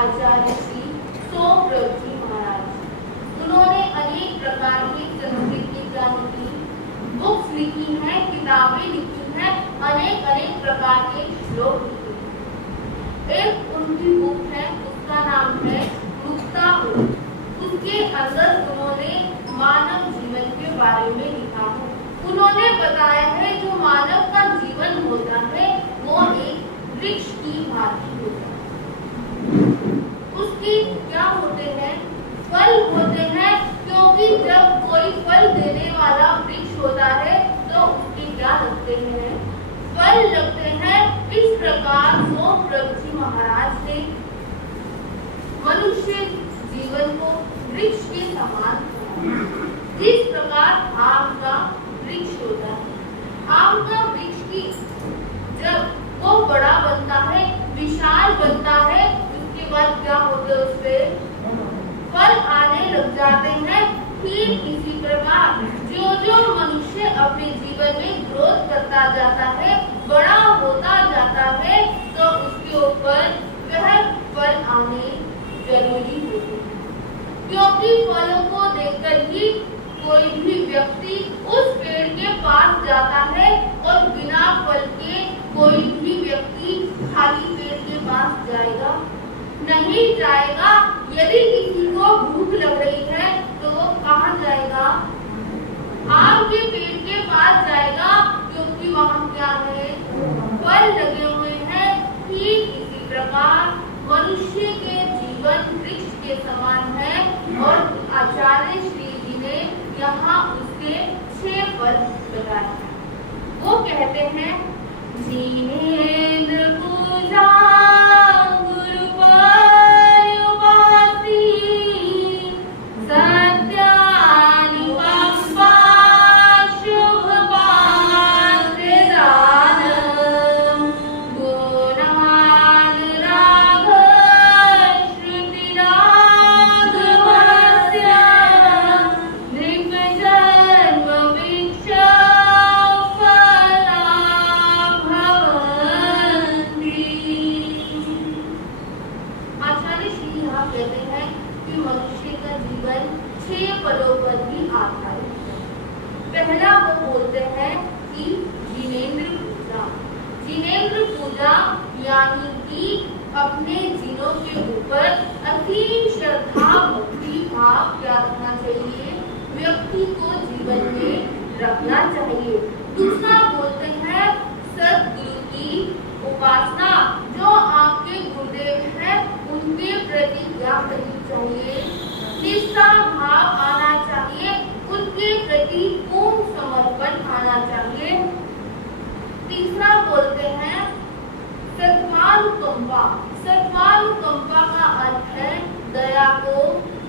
आचार्य श्री सोमव्रत जी महाराज। उन्होंने अनेक प्रकार की संस्कृत विज्ञान की बुक्स लिखी हैं, किताबें लिखी हैं, अनेक प्रकार के श्लोक लिखे हैं। एक उनकी बुक है, उसका नाम है मुक्तावली। उसके अंदर उन्होंने मानव जीवन के बारे में लिखा है। उन्होंने बताया है जो मानव का जीवन होता है वो एक वृक्ष की भांति होता है। उसके क्या होते हैं? फल होते हैं, क्योंकि जब कोई फल देने वाला वृक्ष होता है तो उसके क्या लगते हैं? फल लगते हैं। इस प्रकार सोमव्रत जी महाराज ने मनुष्य जीवन को वृक्ष के समान बनाया। जिस प्रकार आम का वृक्ष होता है, आम का वृक्ष की जब वो बड़ा बनता है, विशाल बनता है, उसके बाद क्या होता है? उसपे फल आने लग जाते हैं। ठीक इसी प्रकार जो मनुष्य अपने जीवन में ग्रोथ करता जाता है, बड़ा होता जाता है, तो उसके ऊपर वह फल आने जरूरी होते हैं। क्योंकि फलों को देखकर ही कोई भी व्यक्ति उस पेड़ के पास जाता है और बिना फल के कोई भी व्यक्ति खाली पेड़ के पास जाएगा नहीं जाएगा। यदि किसी को भूख लग रही है तो वो कहाँ जाएगा? आम के पेड़ के पास जाएगा, क्योंकि वहाँ क्या है? फल लगे हुए हैं। ठीक इसी प्रकार मनुष्य के जीवन वृक्ष के समान है और आचार्य श्री जी ने यहाँ उसके 6 फल बताए हैं। वो कहते हैं जिनेन्द्र पूजा पहला वो बोलते हैं कि जिनेन्द्र पूजा। जिनेन्द्र पूजा यानी कि अपने जिनों के ऊपर असीम श्रद्धा भक्ति भाव क्या रखना चाहिए? व्यक्ति को जीवन में रखना चाहिए। दूसरा बोलते हैं सद्गुरु की उपासना। जो आपके गुरुदेव हैं उनके प्रति क्या करनी चाहिए? निष्ठा भाव आना चाहिए, उनके प्रति पूर्ण समर्पण आना चाहिए। तीसरा बोलते हैं सत्मानुकंपा। सत्मानुकंपा का अर्थ है दया को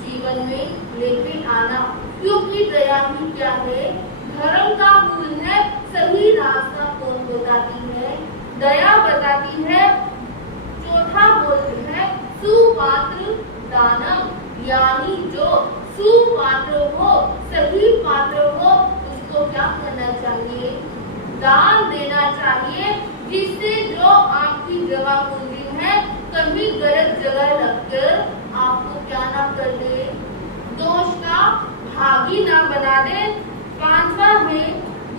जीवन में लेके आना, क्योंकि दया ही क्या है? धर्म का मूल है। सही रास्ता कौन बताती है? दया बताती है। चौथा बोलते हैं सुपात्र दानम, यानी जो सुपात्र हो, सही पात्र हो, उसको क्या करना चाहिए? दान देना चाहिए, जिससे जो आपकी जमा पूंजी है कभी गलत जगह लगकर आपको क्या ना कर दे, दोष का भागी ना बना दे। पांचवा है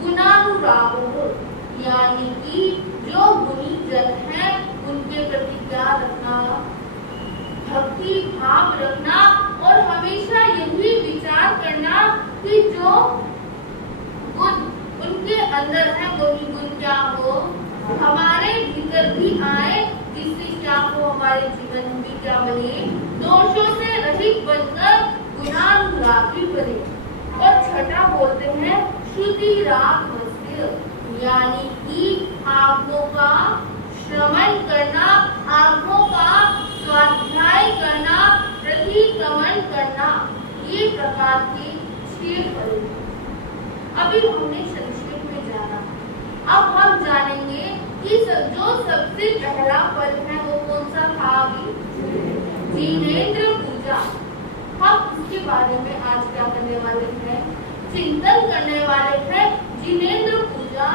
गुणानुराग हो, यानी कि जो गुणी जन है उनके प्रति क्या रखना? भक्ति भाव रखना, और हमेशा यही विचार करना कि जो गुण उनके अंदर है वही गुण क्या हो, हमारे भीतर भी आए, जिससे क्या हो, हमारे जीवन में भी क्या बने? दोषों से रहित बनकर गुणानुरागी बने। और छठा बोलते हैं श्रुति राग मत्स्य, यानी कि आत्मों का श्रवण करना, आत्मों का स्वाध्याय करना, प्रतिक्रमण करना, ये प्रकार के 6 फल। अभी हमने संक्षेप में जाना, अब हम जानेंगे कि जो सबसे पहला फल है वो कौन सा था? अभी जिनेंद्र पूजा। हम इसके बारे में आज क्या करने वाले हैं? चिंतन करने वाले हैं। जिनेंद्र पूजा,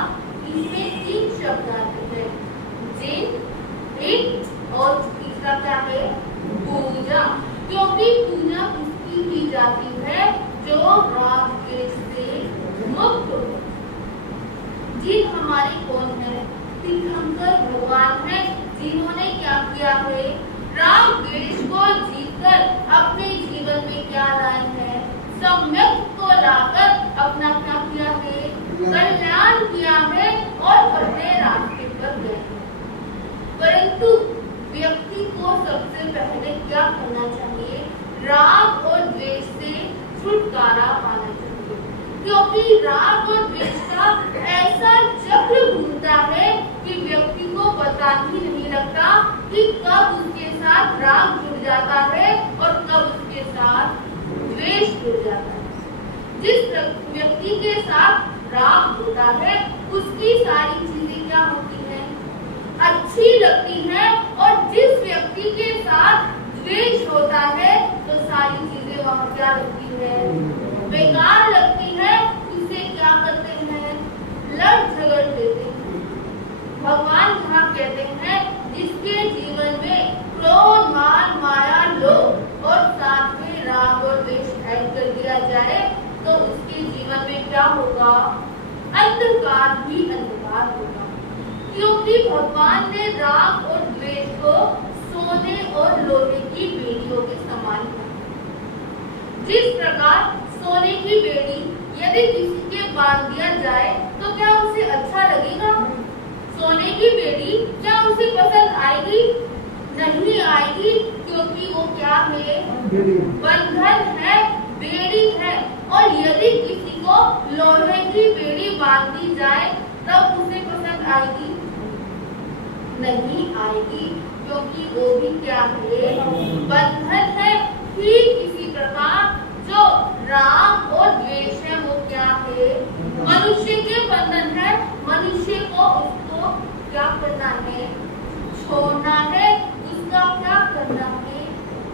इसमें 3 शब्द आते हैं, जिन, इन और तीसरा क्या है? पूजा। क्योंकि पूजा किसकी की जाती है? जो राग द्वेष से मुक्त हो। जिन हमारे कौन है? तीर्थंकर भगवान है, जिन्होंने क्या किया है? राग द्वेष को जीतकर अपने जीवन में क्या लाए हैं? सम्यक को लाकर अपना क्या किया है? कल्याण किया है और अपने रास्ते पर गए। परंतु व्यक्ति को सबसे पहले क्या करना चाहिए? राग और द्वेष से छुटकारा पाना चाहिए, क्योंकि राग और द्वेष का ऐसा चक्र घूमता है कि व्यक्ति को पता ही नहीं लगता कि कब उसके साथ राग जुड़ जाता है और कब उसके साथ द्वेष जुड़ जाता है। जिस व्यक्ति के साथ राग होता है उसकी सारी चीजें क्या होती हैं? अच्छी लगती हैं, और जिस व्यक्ति के साथ द्वेष होता है तो सारी चीजें वहाँ क्या लगती है? बेकार लगती है। उसे क्या करते हैं? लड़ झगड़ देते हैं। भगवान जहाँ कहते हैं जिसके जीवन में क्रोध, मान, माया, लोभ और साथ में राग और द्वेष ऐड कर दिया जाए तो उसके जीवन में क्या होगा? अंधकार ही अंधकार होगा, क्योंकि भगवान ने राग और द्वेष को सोने और लोहे की बेड़ियों के समान कहा। जिस प्रकार सोने की बेड़ी यदि किसी के बांध दिया जाए तो क्या उसे अच्छा लगेगा? सोने की बेड़ी क्या उसे पसंद आएगी? नहीं आएगी, क्योंकि वो क्या है? बंधन है, बेड़ी है। और यदि किसी को लोहे की बेड़ी बांध दी जाए तब उसे पसंद आएगी? नहीं आएगी, क्योंकि वो भी क्या है? बंधन है। ठीक इसी प्रकार जो राग और द्वेष है वो क्या है? मनुष्य के बंधन है। मनुष्य को उसको क्या करना है? छोड़ना है। उसका क्या करना है?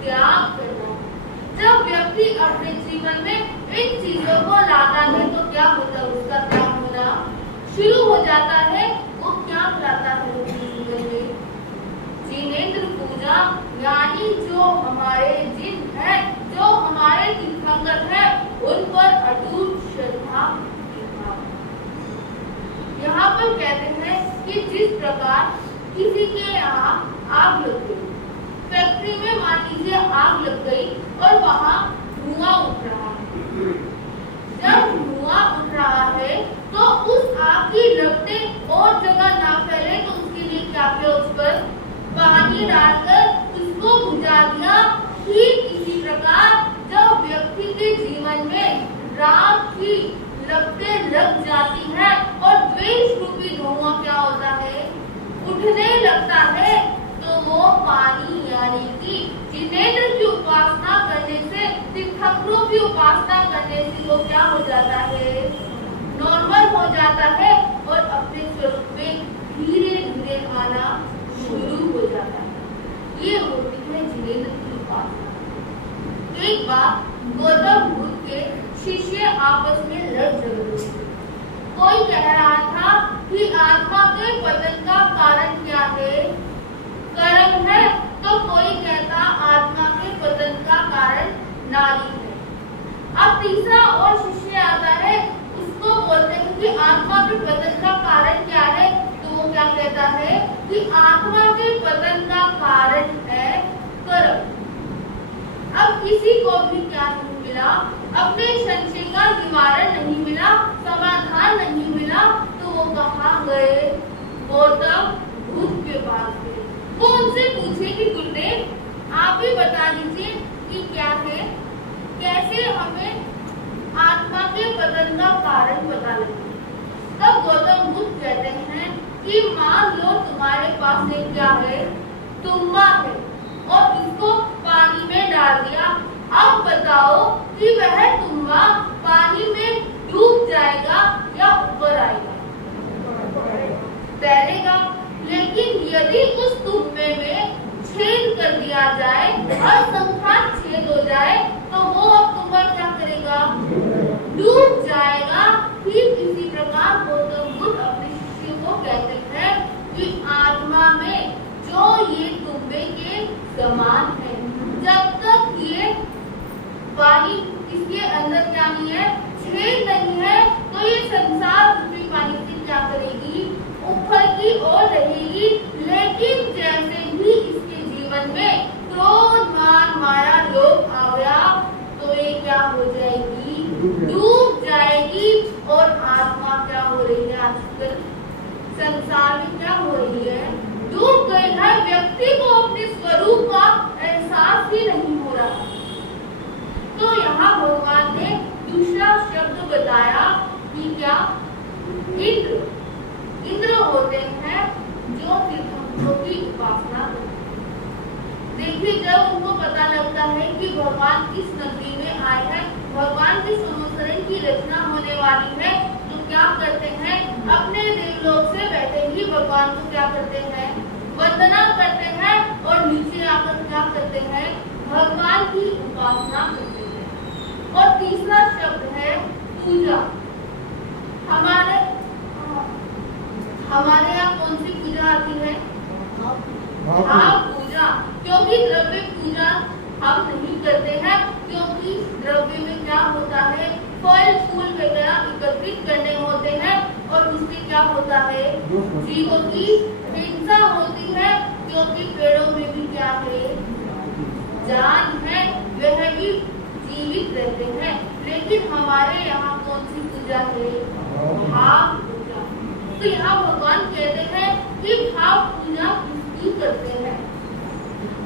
त्याग करना है। जब व्यक्ति अपने जीवन में इन चीजों को लाता है तो क्या होता है? उसका त्याग होना शुरू हो जाता है। वो क्या लाता है अपने जीवन में? जिनेंद्र पूजा, यानी जो हमारे जिन है, जो हमारे तीर्थंकर है, उन पर अटूट श्रद्धा। यहाँ पर कहते हैं कि जिस प्रकार किसी के यहाँ आग लग गई, फैक्ट्री में मान लीजिए आग लग गई और वहाँ धुआं उठ रहा है। जब धुआं उठ रहा है तो उस आग की लपटें और जगह ना फैले तो उसके लिए क्या किया? उस पर पानी डालकर उसको बुझा दिया। ठीक इसी प्रकार जब व्यक्ति के जीवन में राग की लपटें लग जाती है और द्वेष रूपी धुआं क्या होता है? उठने लगता है, तो वो पानी यानी कि जिनेंद्र की उपासना ठाकुरों की उपासना करने से वो क्या हो जाता है, नॉर्मल हो जाता है और अपने स्वरूप में धीरे धीरे आना शुरू हो जाता है। ये होती है जिनेंद्र की उपासना। एक बार गौतम बुद्ध के शिष्य आपस में लड़ झगड़ रहे थे। कोई कह रहा था कि आत्मा के पतन का कारण क्या है, कर्म है, तो कोई कहता आत्मा के पतन का कारण नारी है। अब तीसरा और शिष्य आता है, उसको बोलते हैं कि आत्मा के पतन का कारण क्या है, तो वो क्या कहता है कि आत्मा के पतन का कारण है कर्म। अब किसी को भी क्या नहीं मिला, अपने संशय का निवारण नहीं मिला, समाधान नहीं मिला, तो वो कहाँ गए, गौतम बुद्ध के पास गए। वो उनसे पूछे कि गुरुदेव आप ही बता दीजिए कि क्या है, कैसे हमें आत्मा के पतन का कारण पता लगे। तब गौतम बुद्ध कहते हैं कि मान लो तुम्हारे पास एक क्या है, तुम्बा है, और इसको पानी में डाल दिया। अब बताओ कि वह तुम्बा पानी में डूब जाएगा या ऊपर आएगा, तैरेगा। लेकिन यदि उस तुम्बे में छेद कर दिया जाए और संख्यात छेद हो जाए तो वो अब तुम्बा क्या करेगा, डूब जाएगा। ठीक इसी प्रकार गौतम बुद्ध अपने शिष्यों को कहते हैं कि आत्मा में जो ये तुम्बे के समान है, जब तक ये पानी इसके अंदर क्या नहीं है, छेद नहीं है, तो ये संसार रूपी पानी से क्या करेगी, ऊपर की ओर रहेगी। लेकिन जैसे ही इसके जीवन में क्रोध मान माया लोभ आ गया तो ये क्या हो जाएगी, डूब जाएगी। और आत्मा क्या हो रही है, आजकल संसार में क्या हो रही है, डूब गई है। व्यक्ति को अपने स्वरूप का एहसास ही नहीं हो रहा। तो यहाँ भगवान ने दूसरा शब्द बताया कि क्या, इंद्र। इंद्र होते हैं जो तीर्थंकरों की उपासना करते हैं। देखिए जब उनको पता लगता है कि भगवान किस नगरी में आए हैं, भगवान के संवत्सरण की रचना होने वाली है, तो क्या करते हैं, अपने देवलोक से बैठे ही भगवान को क्या करते हैं, वंदना करते हैं और नीचे आकर क्या करते हैं, भगवान की उपासना करते हैं। और तीसरा शब्द है पूजा। हमारे यहाँ कौन सी पूजा आती है, भाव पूजा। क्योंकि द्रव्य पूजा हम नहीं करते हैं, क्योंकि द्रव्य में क्या होता है, फल फूल वगैरह एकत्रित करने होते हैं और उससे क्या होता है, जीवों की हिंसा होती है। क्योंकि पेड़ों में भी क्या है, जान है, वह भी जीवित रहते हैं। लेकिन हमारे यहाँ कौन सी पूजा है, भाव पूजा। तो यहाँ भगवान कहते हैं कि भाव पूजा किसकी करते हैं।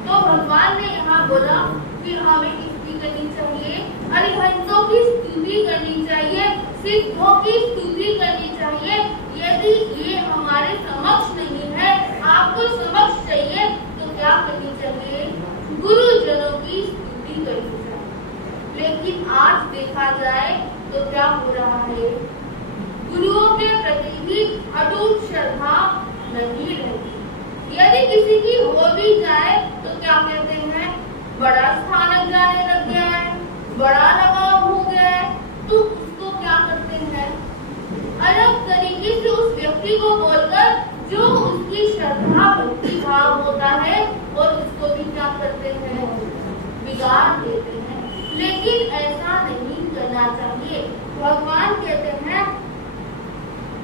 तो भगवान ने यहाँ बोला कि हमें किसकी करनी चाहिए, अरिहंतों की स्तुति करनी चाहिए, सिद्धों की स्तुति करनी चाहिए। यदि ये हमारे समक्ष नहीं है, आपको समक्ष चाहिए, तो क्या करनी चाहिए, गुरुजनों की स्तुति करनी चाहिए। लेकिन आज देखा जाए तो क्या हो रहा है, गुरुओं के प्रति भी अटूट श्रद्धा नहीं रहती। यदि किसी की हो भी जाए तो क्या कहते हैं, बड़ा स्थानक जाने लग गया है, बड़ा लगाव हो गया है, तो उसको क्या करते हैं, अलग तरीके से उस व्यक्ति को बोलकर जो उसकी श्रद्धा भक्ति भाव होता है और उसको भी क्या करते हैं, बिगाड़ देते हैं। लेकिन ऐसा नहीं करना चाहिए। भगवान कहते हैं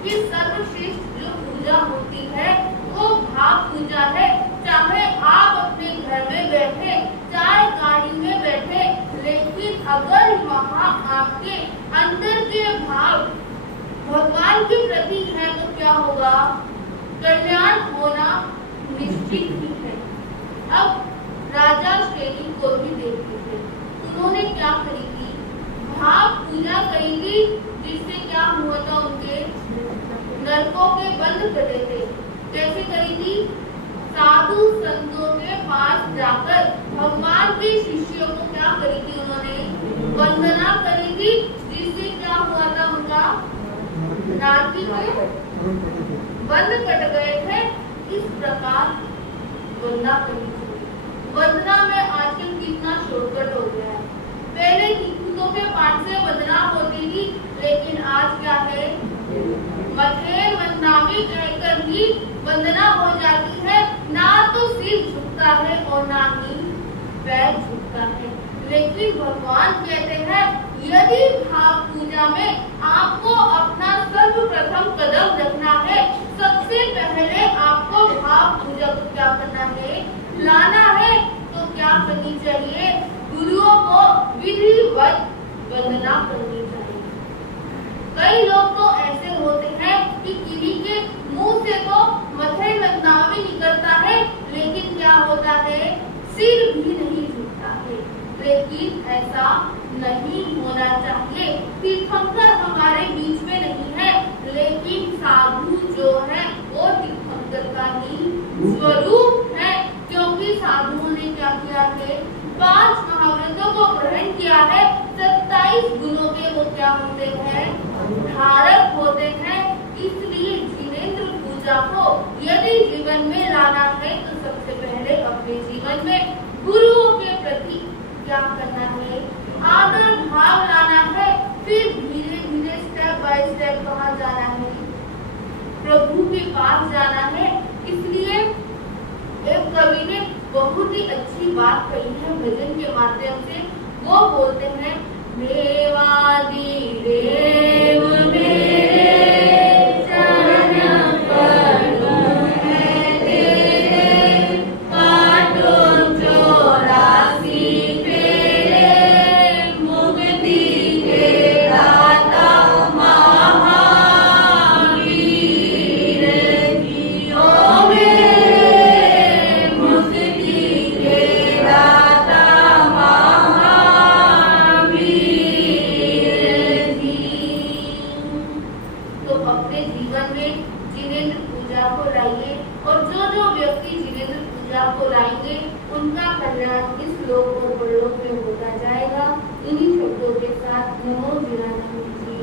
कि सर्वश्रेष्ठ जो पूजा होती है वो भाव पूजा है। चाहे आप अपने घर में बैठे, चाहे गाड़ी में बैठे, लेकिन अगर वहाँ आपके अंदर के भाव भगवान के प्रति है तो क्या होगा, कल्याण होना निश्चित ही है। अब राजा श्रेणी को भी देखते थे, उन्होंने क्या करी थी, भाव पूजा करी थी, जिससे क्या हुआ था, उनके नरकों के बंद करे थे। कैसे करी थी, साधु संतों के पास जाकर भगवान के शिष्यों को क्या करी थी, उन्होंने बंद कट गए थे, इस प्रकार वंदना करनी चाहिए। वंदना में आजकल कितना शॉर्टकट हो गया है। पहले कितनों के पाठ से वंदना होती थी, लेकिन आज क्या है, मथे वंदनामी कहकर ही वंदना हो जाती है। ना तो सिर झुकता है और ना ही पैर झुकता है। लेकिन भगवान कहते हैं, यदि भाव पूजा में आपको अपना सर्वप्रथम कदम रखना है, सबसे पहले आपको भाव पूजा को क्या करना है, लाना है, तो क्या करनी चाहिए, गुरुओं को विधिवत वंदना करनी चाहिए। कई लोग तो ऐसे होते हैं कि किसी के मुंह से तो मथे वंदनामी निकलता है, लेकिन क्या होता है, सिर भी नहीं झुकता है। लेकिन ऐसा नहीं होना चाहिए। तीर्थंकर हमारे बीच में नहीं है, लेकिन साधु जो है वो तीर्थंकर का ही स्वरूप है, क्योंकि साधुओं ने क्या किया है, 5 महाव्रतों को ग्रहण किया है। 27 गुणों के वो क्या होते हैं, धारक होते हैं। इसलिए जिनेंद्र पूजा को यदि जीवन में लाना है, तो सबसे पहले अपने जीवन में गुरुओं के प्रति क्या करना है, आदर भाव लाना है। फिर धीरे धीरे स्टेप बाय स्टेप कहाँ जाना है, प्रभु के पास जाना है। इसलिए एक कवि ने बहुत ही अच्छी बात कही है भजन के माध्यम से। वो बोलते हैं, देवादि देव मेरे चरण पद्म है तेरे, काटो 84 फेरे, मुक्ति के दाता महावीर जी। ओ मेरे मुक्ति के दाता महावीर जी। तो अपने जीवन में जिनेंद्र पूजा को लाइए, और जो व्यक्ति जिनेंद्र पूजा को लाएंगे, उनका कल्याण इस लोक और परलोक में होता जाएगा। इन्हीं शब्दों के साथ नमो जिनानंद जी।